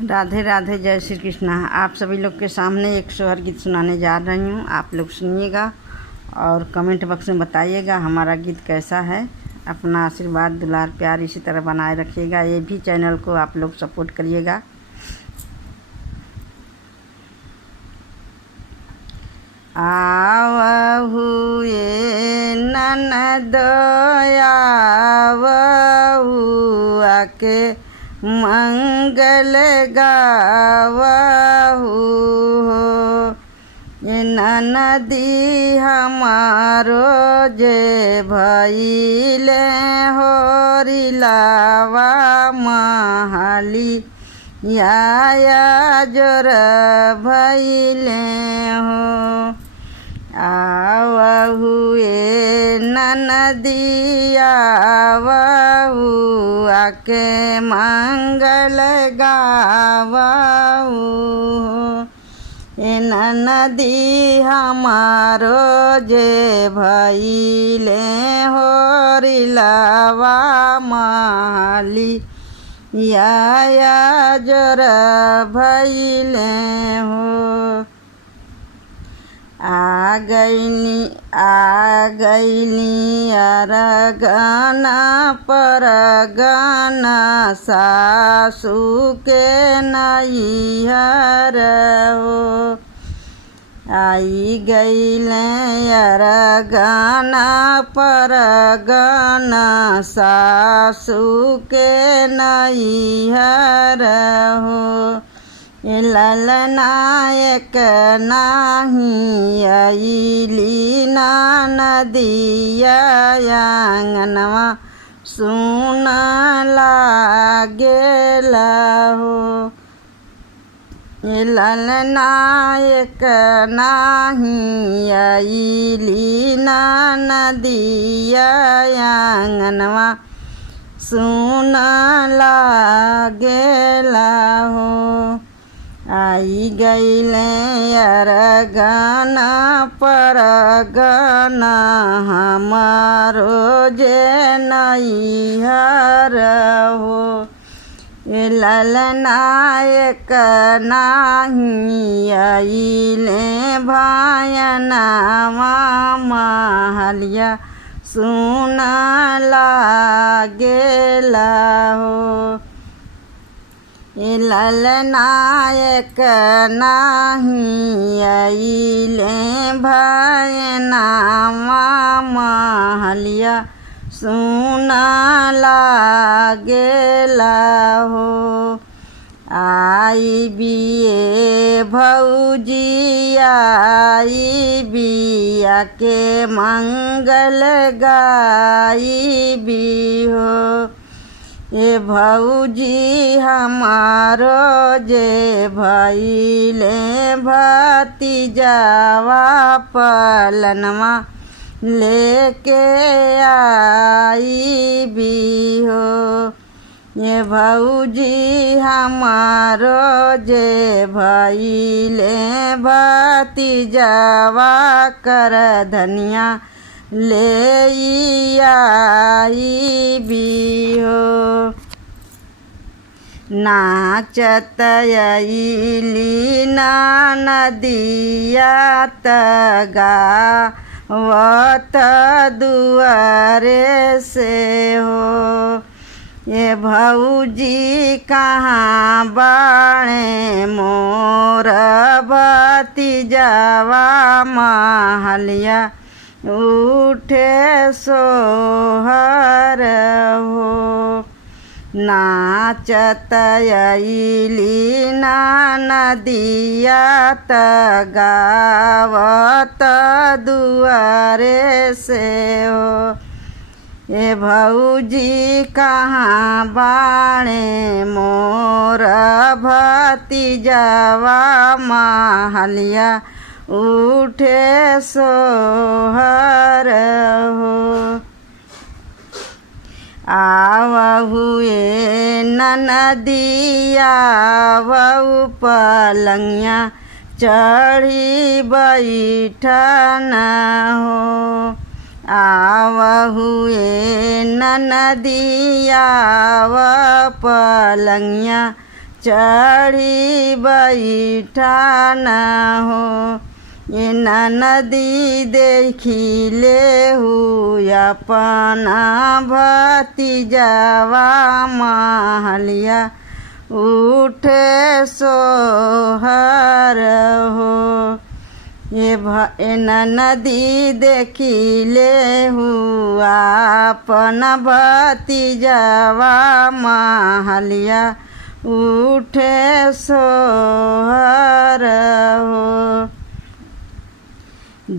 राधे राधे, जय श्री कृष्णा। आप सभी लोग के सामने एक सोहर गीत सुनाने जा रही हूँ। आप लोग सुनिएगा और कमेंट बॉक्स में बताइएगा हमारा गीत कैसा है। अपना आशीर्वाद, दुलार, प्यार इसी तरह बनाए रखिएगा। ये भी चैनल को आप लोग सपोर्ट करिएगा। आवहु ये ननद आवहु आके मंगल गावहु हो। ये ननदी हमारो जे भइले होरिलावा महाली या जोर भइले हो। आवहु ये ननदी आवहु आके मंगल गावहु हो। ये ननदी हमारो जे भइले होरिलावा माली या जोर भइले हो। आ गईली अरगना परगना सासू के नैहर हो। आई गईले अरगना परगना सासू के नैहर हो। ललनायक नाही अइली नदिया आंगनवा सुन लागेला हो। ललनायक नाही अइली नदिया आंगनवा सुन लागेला हो। आई गईले अरगना परगना हमारो जे नैहर हो। ललनायक नाही अइले भायनावा महलिया सुन लागेला हो। ललनायक नाही अइले भायनावा महलिया सुन लागेला हो। आई बिये भौजी आई बिया के मंगल गाई भी हो। ये भौजी हमारो जे भइले भतीजावा पलनवा लेके आई भी हो। ये भौजी हमारो जे भइले भतीजावा कर धनिया ले आई भी हो। नाचत अइली नदिया गावत दुआरे से हो। ये भौजी कहाँ बाणे मोर भतीजावा महलिया उठे सोहर हो। नाचत अइली नदिया गावत दुआरे से हो। ये भौजी कहाँ बाणे मोर भतीजावा महलिया उठे सोहर हो। आवहु ये ननदी आवहु पलंगिया चढ़ी बैठन हो। आवहु ये ननदी आव पलंगिया चढ़ी बैठा न हो। ये नदी देखिले अपना भतीजावा महलिया उठे सोहर हो। ये नदी देखिले अपना भतीजावा महलिया उठे सोहर हो।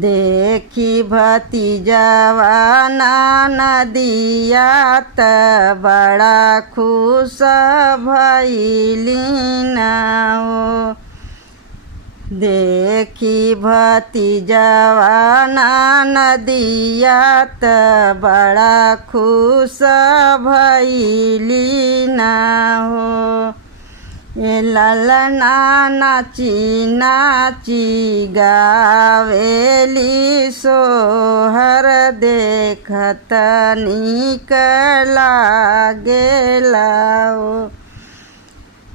देखी भतीजावा नदिया त बड़ा खुश भइलीन हो। देखी भतीजावा नदिया त बड़ा खुश भइलीन हो। ये ललना नाची नाची गावेली सोहर देखत नीक लागेला हो।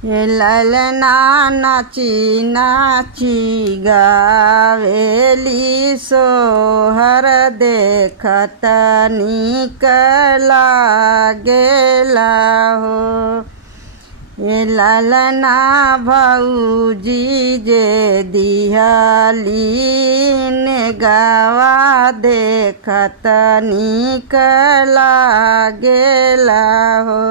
ये ललना नाची नाची गावेली सोहर देखत नीक लागेला हो। ये ललना भौजी जे दिहलीन गावा देखत नीक लागेला हो।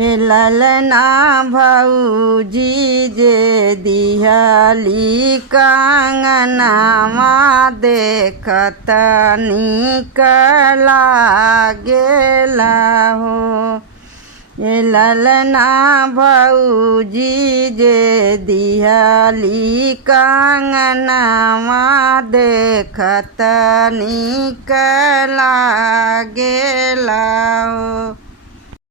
ये ललना भौजी जे दिहली कंगनवा देखत नीक लागेला हो। ये ललना भौजी जे दिहली कंगनवा देखत नीक लागेला हो।